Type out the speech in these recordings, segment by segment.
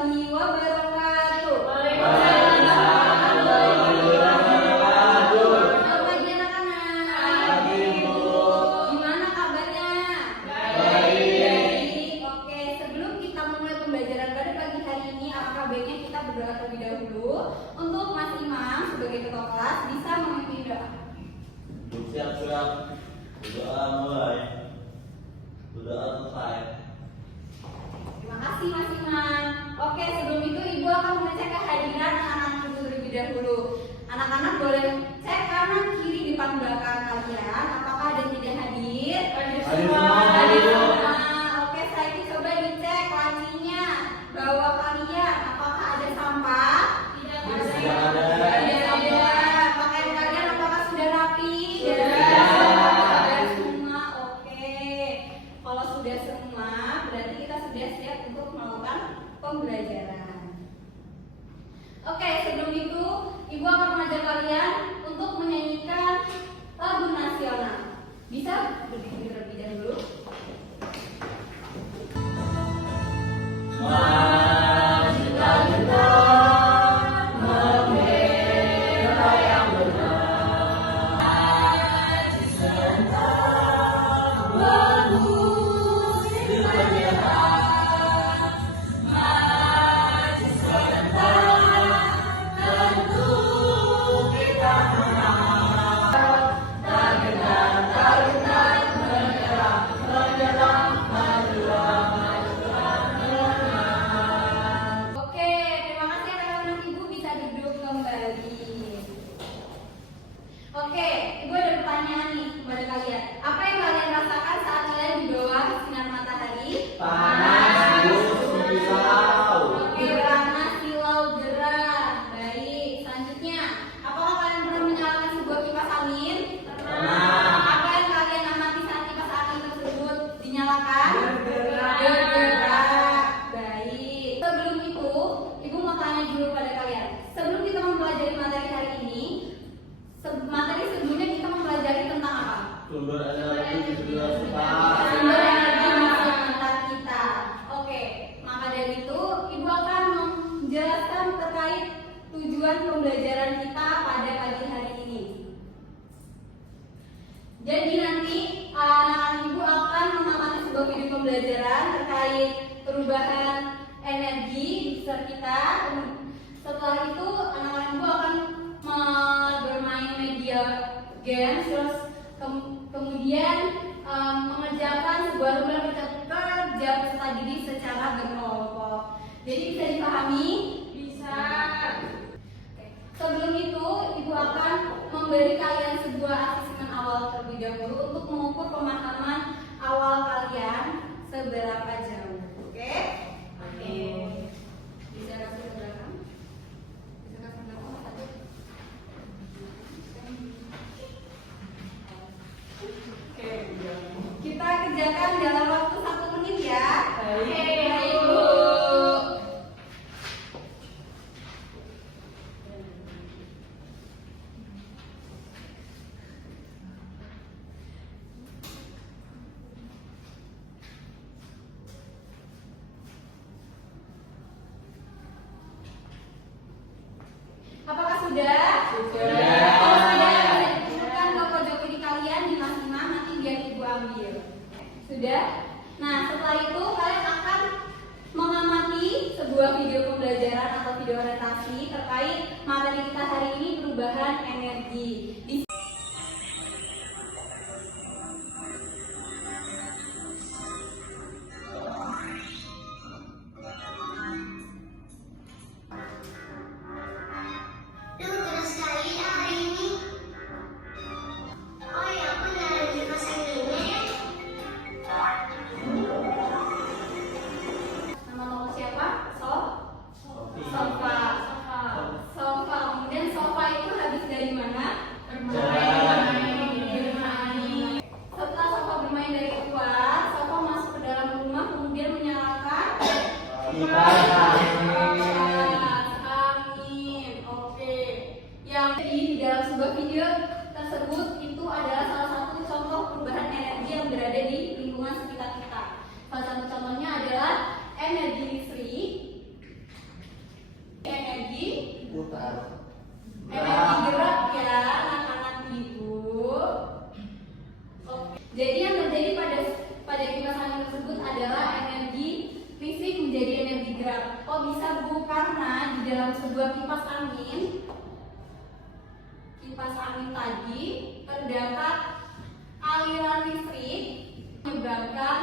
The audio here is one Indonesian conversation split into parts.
warahmatullahi wabarakatuh. Selamat pagi anak-anak. Gimana kabarnya? Baik. Oke, sebelum kita mulai pembelajaran pada pagi hari ini, apakah baiknya kita berdoa terlebih dahulu? Untuk Mas Imam sebagai ketua kelas bisa memimpin doa. Siap-siap. Berdoa mulai. Berdoa selesai. Terima kasih Mas Imam. Oke, sebelum itu Ibu akan mengecek kehadiran anak-anak Ibu terlebih dahulu. Anak-anak boleh cek kanan kiri depan belakang kalian. Apakah ada yang tidak hadir? Hadir semua. Hadir semua. Oke, saya ini coba dicek lacinya bawah kalian. Apakah ada sampah? Tidak ada. Tidak ada. Pakaian kalian apakah sudah rapi? Sudah. Sudah semua. Oke. Kalau sudah semua, berarti kita sudah siap untuk melakukan pembelajaran. Oke, sebelum itu Ibu akan mengajak kalian untuk menyanyikan lagu nasional. Bisa berdiri terlebih dahulu. Majulah kita membela yang benar. Maju serentak menuju kemerdekaan. Maju serentak tentu kita menang. Tak gentar menyerah, majulah, menang. Oke, terima kasih anak-anak Ibu bisa duduk kembali. Oke, Ibu ada pertanyaan nih kepada kalian. Apa yang kalian rasakan saat kalian di bawah sinar matahari? Panas, silau. Oke, panas, silau, gerah. Baik, selanjutnya, apakah kalian pernah menyalakan sebuah kipas angin? Pernah. Apa yang kalian amati saat kipas angin tersebut dinyalakan? Bergerak. Bergerak. Baik. Sebelum itu, Ibu mau tanya dulu pada kalian. Sebelum kita mempelajari materi hari ini, materi sebelumnya kita mempelajari tentang apa? Sumber energi di sebelah kita. Sumber energi di sekitar kita. Oke, maka dari itu Ibu akan menjelaskan terkait tujuan pembelajaran kita pada pagi hari ini. Jadi nanti anak-anak Ibu akan mengamati sebuah video pembelajaran terkait perubahan energi di sekitar kita. Setelah itu anak-anak Ibu akan bermain media games, terus kemudian mengerjakan sebuah lembar kerja peserta didik secara berkelompok. Jadi bisa dipahami? Bisa. Oke. Sebelum itu Ibu akan memberi kalian sebuah asesmen awal terlebih dahulu untuk mengukur pemahaman awal kalian seberapa jauh. Oke? Oke. Bisa kasih ke belakang? Bisa kasih ke belakang satu? Oke. Kita kerjakan dalam waktu 1 menit ya. Oke, Ibu. Apakah sudah? Sudah. Kalau sudah, ditunjukkan ke pojok kiri kalian di masing-masing, nanti biar Ibu ambil. Sudah? Nah, setelah itu kalian akan mengamati sebuah video pembelajaran atau video orientasi terkait materi kita hari ini, perubahan energi. Terus sekali hari ini. Oh ya, benar kipas anginnya ya. Nama nomor siapa? Sofi. Sofa. Sofa. Kemudian sofa itu habis dari mana? Bermain. Setelah sofa bermain dari keluar, sofa masuk ke dalam rumah kemudian menyalakan Kipas angin. Oke. Yang di dalam sebuah video tersebut itu adalah salah satu contoh perubahan energi yang berada di lingkungan sekitar kita. Salah satu contohnya adalah energi listrik Jadi yang terjadi pada kipas angin tersebut adalah energi listrik menjadi energi gerak. Kok bisa Bu? Karena di dalam sebuah kipas angin tadi terdapat aliran listrik menyebabkan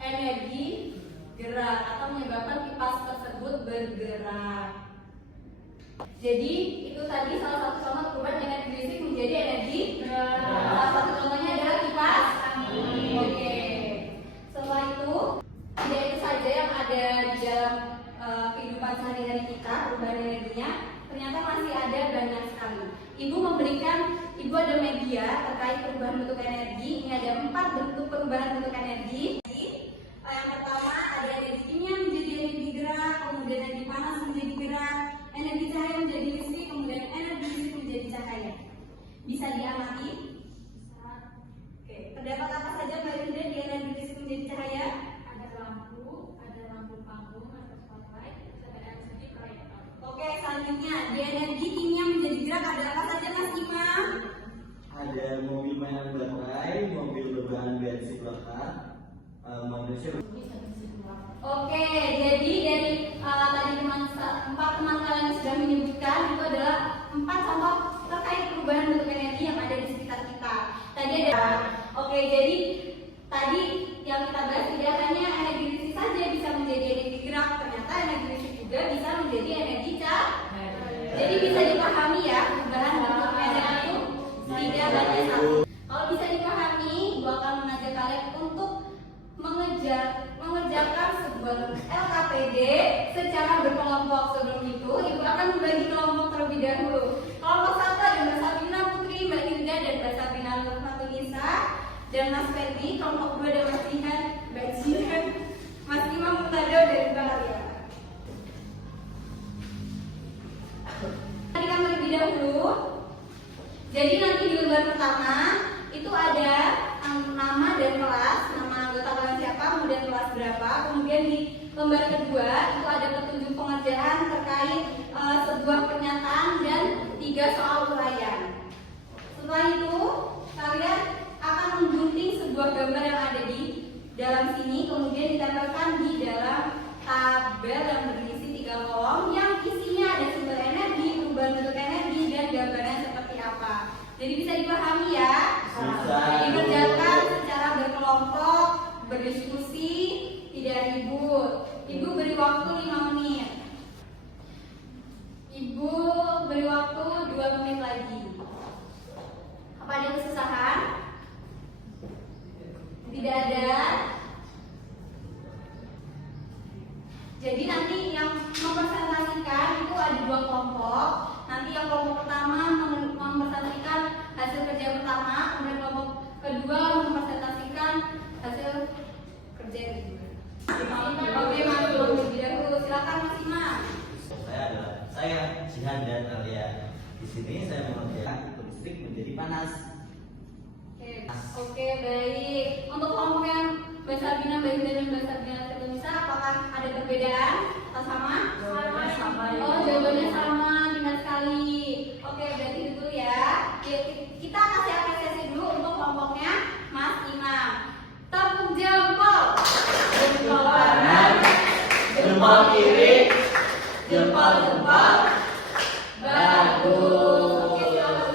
energi gerak atau menyebabkan kipas tersebut bergerak. Jadi itu tadi salah satu contoh perubahan energi listrik menjadi energi gerak. Salah satu contohnya adalah kipas angin. Oke. Setelah itu tidak itu saja yang ada di dalam kehidupan sehari-hari kita, perubahan energinya. Ternyata masih ada banyak sekali. Ibu ada media terkait perubahan bentuk energi. Ini ada 4 bentuk perubahan bentuk energi. Yang pertama ada energi kimia menjadi energi gerak, kemudian energi panas menjadi gerak, energi cahaya menjadi listrik, kemudian energi listrik menjadi cahaya. Bisa diamati? Bisa. Oke, terdapat apa saja Mbak Linda di energi listrik menjadi cahaya? Ada lampu panggung, ada spotlight, ada LCD proyektor. Oke, selanjutnya di energi kimia menjadi gerak ada apa saja Mas Imam? Ada mobil mainan baterai, mobil berbahan bensin bakar, manusia. Oke, jadi dari tadi 4 teman kalian sudah menyebutkan itu adalah 4 contoh terkait perubahan bentuk energi yang ada di sekitar kita. Tadi ada. Oke, jadi tadi yang kita bahas tidak hanya energi listrik saja bisa menjadi energi gerak, ternyata energi listrik juga bisa menjadi energi cahaya. Jadi bisa dipahami ya perubahan bentuk energi itu tidak hanya satu. Kalau bisa dipahami, Ibu akan mengajak kalian untuk mengerjakan sebuah LKPD secara berkelompok. Sebelum itu, Ibu akan membagi kelompok terlebih dahulu. Kelompok 1 ada Mbak Sabrina Putri, Mbak Linda, dan Mbak Sabrina Nurfatunisa, dan Mas Ferdi. Kelompok 2 ada Mas Jihan, Mbak Jihan, Mas Imam Mutado, dan Mbak Alia. Tadi kami terlebih dahulu. Jadi nanti di lembar pertama itu ada nama dan kelas, nama anggota kalian siapa, kemudian kelas berapa. Kemudian di lembar kedua itu ada petunjuk pengerjaan terkait sebuah pernyataan dan 3 soal uraian. Setelah itu kalian akan menggunting sebuah gambar yang ada di dalam sini, kemudian ditempelkan di dalam tabel yang berisi 3 kolom yang isinya ada sumber energi, perubahan bentuk energi, dan gambarnya seperti apa. Jadi bisa dipahami ya? Bisa. Dikerjakan secara berkelompok, berdiskusi, tidak ribut. Ibu beri waktu 5 menit. Ibu beri waktu 2 menit lagi. Apa ada kesusahan? Tidak ada. Jadi nanti yang mempresentasikan itu ada 2 kelompok. Nanti yang kelompok pertama mempresentasikan hasil kerja pertama, kemudian kelompok kedua mempresentasikan hasil kerja yang kedua. Oke, Mas terlebih dahulu. Silakan Mas Imam. Saya Jihan dan Alia. Di sini saya mengerjakan listrik menjadi panas. Oke, baik. Untuk kelompok yang Mbak Sabrina, Mbak Linda, dan Mbak Sabrina Nurfatunisa, apakah ada perbedaan atau sama? Sama. Oh, jawabannya sama, benar sekali. Oke, berarti itu ya. Kita kasih apresiasi dulu untuk kelompoknya Mas Imam. Tepuk jempol. Jempol kanan, Jempol kiri, jempol. Bagus. Oke, silakan.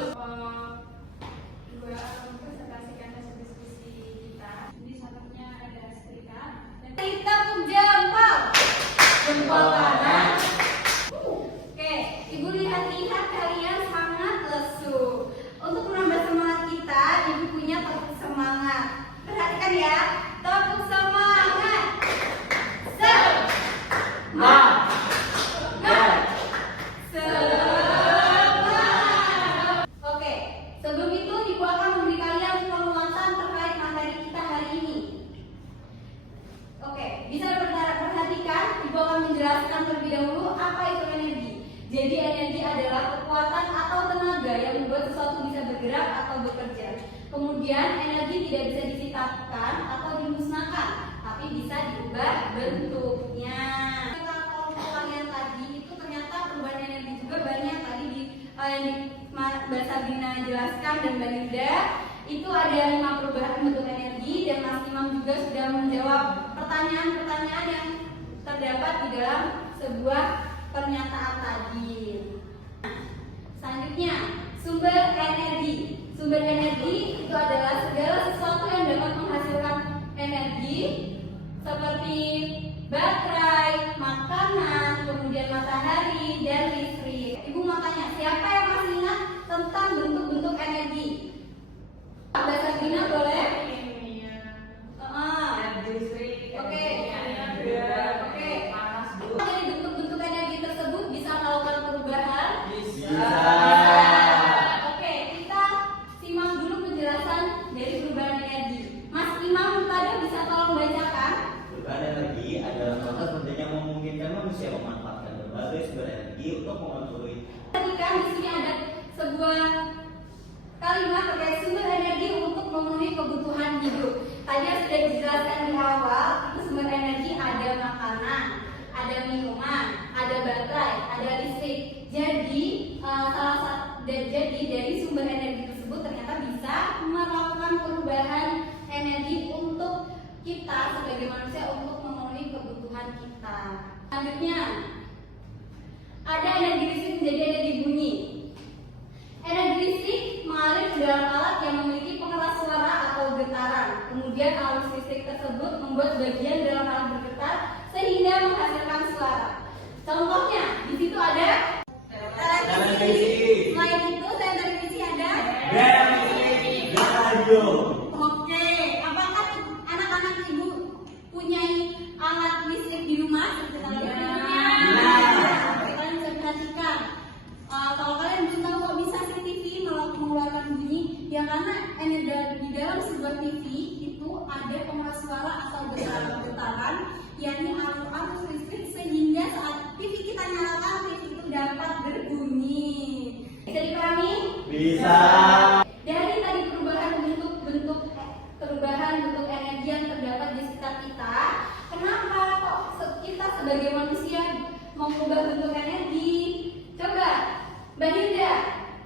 Dua presentasikan hasil diskusi kita. Ini satunya ada serikat. Tepuk jempol. Jempol kanan. Oke, Ibu lihat kalian sangat lesu. Untuk menambah semangat kita, Ibu punya tepuk semangat. Perhatikan ya, tepuk semangat. Semangat. Oke, sebelum itu Ibu akan memberi kalian penguatan terkait materi kita hari ini. Oke, bisa perhatikan, Ibu akan menjelaskan terlebih dahulu apa itu energi. Jadi energi adalah kekuatan atau tenaga yang membuat sesuatu bisa bergerak atau bekerja. Kemudian energi tidak bisa disitakan atau dimusnahkan, tapi bisa diubah bentuknya. Kelompok kalian tadi itu ternyata perubahan energi juga banyak tadi yang Mbak Sabrina jelaskan dan Mbak Linda. itu ada 5 perubahan bentuk energi, dan Mas Imam juga sudah menjawab pertanyaan-pertanyaan yang terdapat di dalam sebuah pernyataan tadi. Selanjutnya, sumber energi. Sumber energi itu adalah segala sesuatu yang dapat menghasilkan energi seperti baterai, makanan, kemudian matahari, dan listrik. Ibu mau tanya, siapa yang masih ingat tentang bentuk-bentuk energi? Mbak Sabrina boleh? Oke. Dari bentuk-bentuk energi tersebut bisa melakukan perubahan? Bisa. Oke, kita simak dulu penjelasan dari perubahan energi. Mas Imam Muntadah bisa tolong bacakan? Perubahan energi adalah proses penting yang memungkinkan manusia memanfaatkan berbagai sumber energi untuk memenuhi. Ketika di sini ada sebuah kalimat terkait sumber energi untuk memenuhi kebutuhan hidup. Tadi sudah dijelaskan di awal, itu sumber energi ada makanan, ada minuman, ada baterai, ada listrik. Jadi dari sumber energi tersebut ternyata bisa melakukan perubahan energi untuk kita sebagai manusia untuk memenuhi kebutuhan kita. Selanjutnya, ada energi listrik menjadi energi bunyi. Energi listrik mengalir ke dalam alat yang memiliki pengeras suara atau getaran. Kemudian arus listrik tersebut membuat bagian dalam alat bergetar sehingga menghasilkan suara. Contohnya, di situ ada televisi. Selain itu, selain televisi ada Radio. Oke, apakah anak-anak ibu punya alat listrik di rumah? Kalian bisa perhatikan. Kalau kalian belum tahu kok bisa sih TV mengeluarkan bunyi, ya karena di dalam sebuah TV itu ada pengeras suara atau getaran, yakni arus listrik, sehingga saat TV kita nyalakan, TV itu dapat berbunyi. Bisa dipahami? Bisa. Dari tadi perubahan bentuk energi yang terdapat di sekitar kita, kenapa kok kita sebagai manusia mengubah bentuk energi? Coba, Mbak Hilda,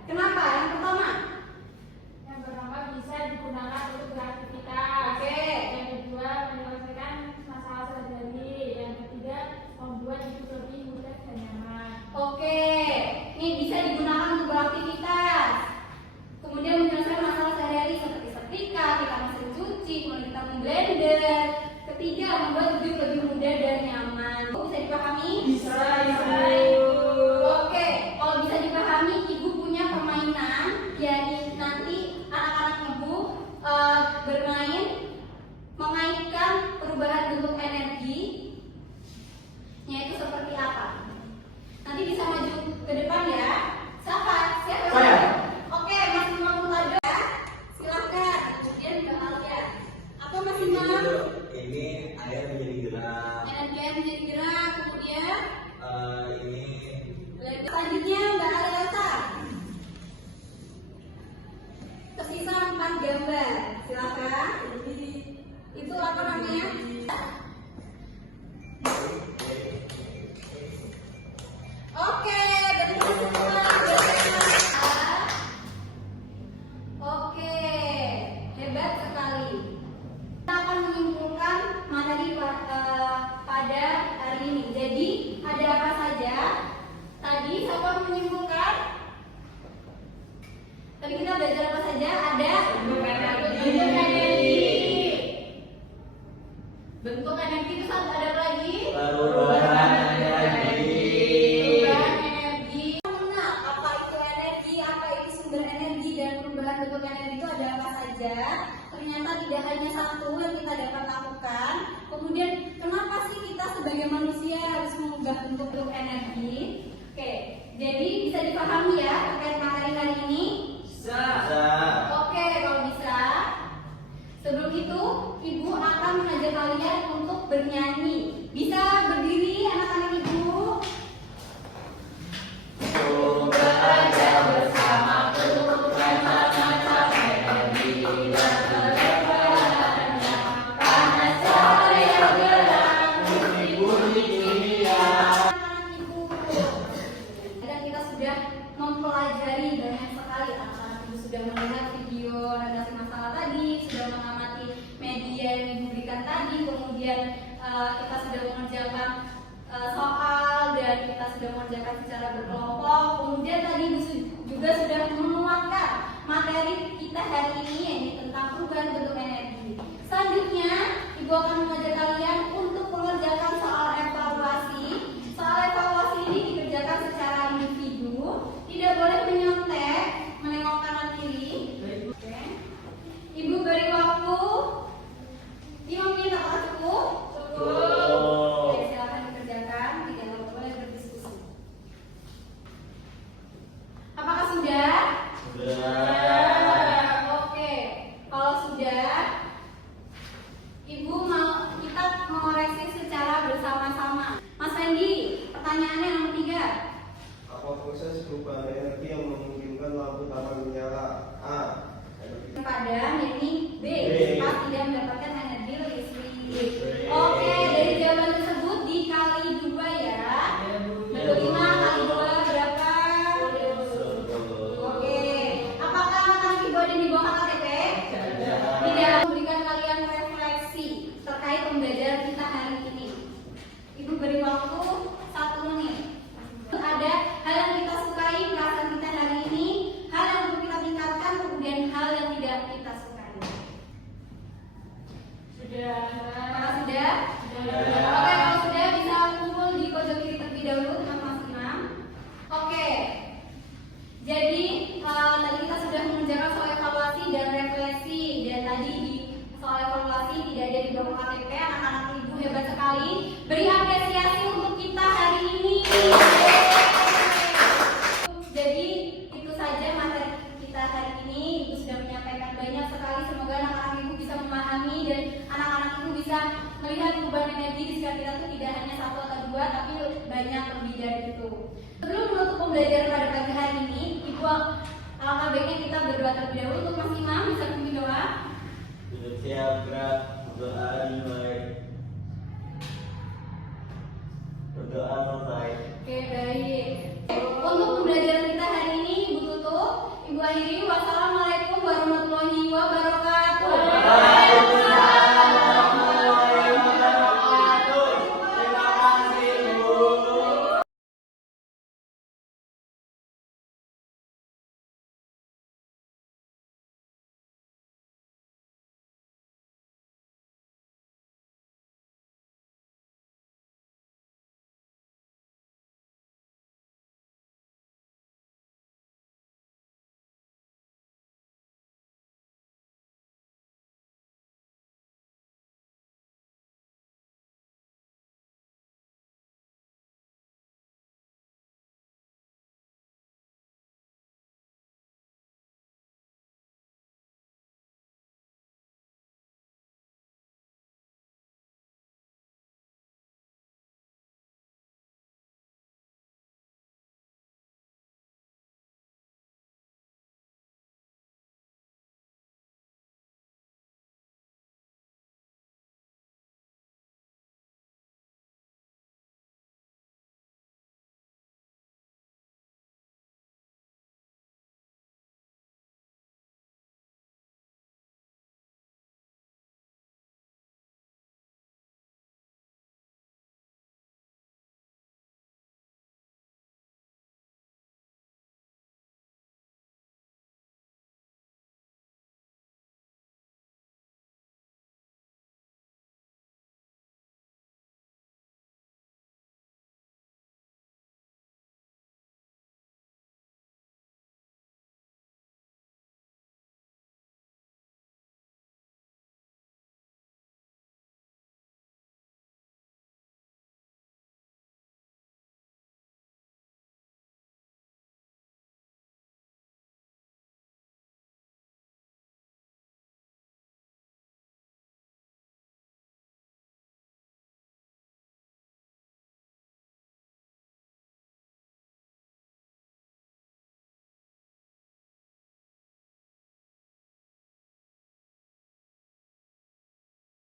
kenapa? Yang pertama? Yang pertama bisa digunakan untuk beraktivitas. Oke. Yang kedua menyelesaikan masalah sehari-hari. Yang ketiga membuat hidup lebih mudah dan nyaman. Oke, ini bisa digunakan untuk beraktivitas. Kemudian menyelesaikan masalah sehari-hari seperti setrika, kita mesin cuci, kemudian kita memblender. Ketiga, membuat hidup lebih mudah dan nyaman. Bisa dipahami? Bisa. Oke, kalau bisa dipahami, ibu punya permainan, jadi nanti anak-anak ibu bermain mengaitkan perubahan bentuk energi, yaitu seperti apa? Nanti bisa maju ke depan ya. Siapa? Saya. Oke, Mas Imam Muntadah, silahkan. Kemudian Mbak Alia. Apa Mas Imam? Ini air menjadi gerak. Energi air menjadi gerak, kemudian Ini selanjutnya Mbak Arielta. Tersisa 4 gambar. Silakan. Itu apa namanya? Oke, bentuk semua. Oke, hebat sekali. Kita akan menyimpulkan materi pada hari ini. Jadi ada apa saja? Tadi siapa menyimpulkan? Tadi kita belajar apa saja? Ada bentuk energi. Bentuk energi itu satu, ada apa lagi? perubahan energi. Perubahan energi. Mengenal apa itu energi, apa itu sumber energi, dan perubahan bentuk energi itu ada apa saja. Ternyata tidak hanya satu yang kita dapat lakukan. Kemudian kenapa sih kita sebagai manusia harus mengubah bentuk energi? Oke, jadi bisa dipahami ya terkait materi hari ini. Bisa. Oke, kalau bisa. Sebelum itu, ibu akan mengajak kalian untuk bernyanyi. Bisa berdiri anak-anak ibu? Bekerja bersama Anak-anak ibu. Dan kita sudah mempelajari banyak sekali. Anak-anak ibu sudah melihat video redaksi masalah yang Ibu berikan tadi, kemudian kita sudah mengerjakan soal dan kita sudah mengerjakan secara berkelompok. Kemudian tadi Ibu juga sudah menguatkan materi kita hari ini, yaitu tentang perubahan bentuk energi. Selanjutnya Ibu akan mengajak kalian untuk mengerjakan soal evaluasi. Soal evaluasi ini dikerjakan secara individu, tidak boleh menyontek, menengok kanan kiri. Oke. Ibu beri waktu 5 menit, apakah cukup? Oke, silakan dikerjakan, tidak boleh berdiskusi. Apakah sudah? Sudah. Oke, kalau sudah, Ibu kita mengoreksi secara bersama-sama. Mas Fendi, pertanyaannya nomor 3. Apa proses perubahan energi yang memungkinkan lampu taman menyala? A. Padam, yakni B. B. Pas tidak mendapatkan energi listrik. B. Oke, dari jawaban tersebut dikali 2 ya. 25 kali 2 berapa? Oke, apakah anak-anak Ibu ada di bawah KTP? Tidak. Memberikan kalian refleksi terkait pembelajaran kita hari ini. Ibu beri waktu 1 menit. Ada hal yang kita sukai, perasaan kita hari ini, hal yang perlu kita tingkatkan, kemudian hal yang tidak kita sukai. Sudah. Apakah sudah? Oke, kalau sudah bisa kumpul di pojok kiri terlebih dahulu dengan Mas Imam. Oke. Jadi tadi kita sudah mengerjakan soal evaluasi dan refleksi, dan tadi di soal evaluasi tidak ada di bawah KTP. Anak-anak Ibu hebat sekali. Beri apresiasi untuk kita hari ini. Jadi itu saja materi kita hari ini. Ibu sudah menyampaikan banyak sekali. Semoga anak-anak Ibu bisa memahami dan anak-anak Ibu bisa melihat perubahan energi di sekitar kita itu tidak hanya 1 atau 2, tapi banyak lebih dari itu. Sebelum menutup pembelajaran pada pagi hari ini, Ibu alangkah baiknya kita berdoa terlebih dahulu. Untuk Mas Imam bisa pimpin doa. Sudah siap, gerak, doa dimulai.